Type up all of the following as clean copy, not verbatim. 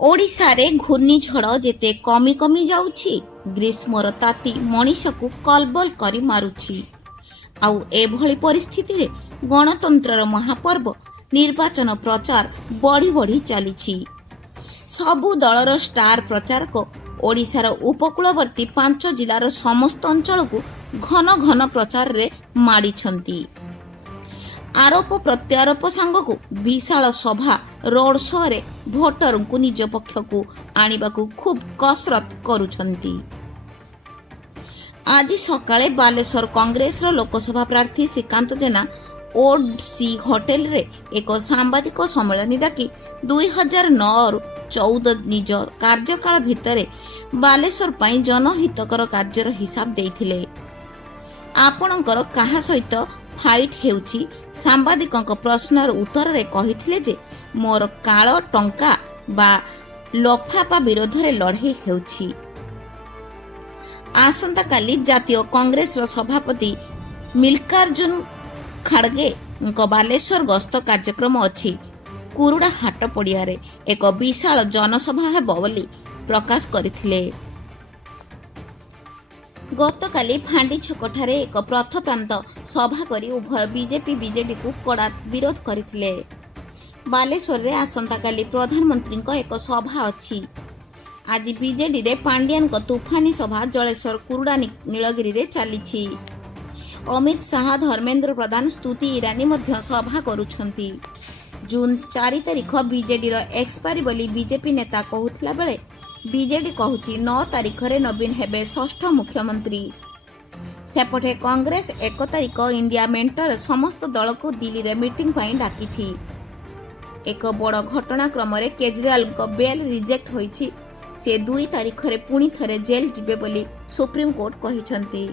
ओडिशारे घूर्णिझड़ जेते कमी कमी जाउछि ग्रीष्मर ताती मनीषकु कलबल करी मारुछि। आउ एभଳି परिस्थिति गणतंत्रर महापर्व निर्वाचन प्रचार बढ़ी बढ़ी चलीछि। सबु दलर स्टार प्रचारक ओडिशार उपकूलवर्ती 5 जिलार समस्त अंचल को घन घन प्रचार रे माडिछंती। आरोप प्रत्यारोप सांगकु विशाल सभा रोड शो रे भोटर को निज पक्ष को आनिबा को खूब कसरत करुछंती। आज सकाळे बालेश्वर कांग्रेस रो लोकसभा प्रार्थी श्रीकांत जेना ओडसी होटेल रे एक सांबादिक सम्मेलन डाकी 2009 रु 14 निज कार्यकाल भितरे बालेश्वर पई जनहितकर कार्यर हिसाब देथिले। आपणकर काहा सहित फाइट हेउची सांबादिकଙ୍କ प्रश्नर उत्तर रे कहिथिले जे मोर काळ टंका बा लफापा विरोध रे लढाई हेउची। आसंता काली जातीय कांग्रेस रो सभापति मिल्कार्जुन खाड़गे बालेश्वर गस्त कार्यक्रम अछि। कुरुडा हाट पड़िया रे एक विशाल जनसभा हेबो बोली प्रकाश करथिले। गतकाली फांडी छकठारे एक प्रथ प्रांत सभा करी उभय बीजेपी बीजेडी को कड़ा विरोध करथिले। बालेश्वर रे आसंता काली प्रधानमंत्री को एक सभा अछि। आज बीजेडी रे पांडियन को तूफानी सभा जलेश्वर कुरुडा नीलगिरी रे चलीछि। अमित शाह धर्मेंद्र प्रधान स्तुति ईरानी मध्य सभा करुछंती। जून 4 तारिख बीजेडी रो एक्सपायरी बोली बीजेपी नेता कहूथिला बेले बीजेडी कहूची 9 तारिख रे नवीन हेबे षष्ठ मुख्यमंत्री। सेपटे कांग्रेस 1 तारिख इंडिया मेंटर समस्त दल को दिल्ली रे मीटिंग पई डाकिछि। एक बड़ घटनाक्रम रे केजरीवाल को बेल रिजेक्ट होईछि। से 2 तारिख रे पुणी थरे जेल जिबे बोली सुप्रीम कोर्ट कहिसंती।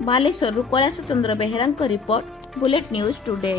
Baleswar Kailash Chandra Behera report bullet news today.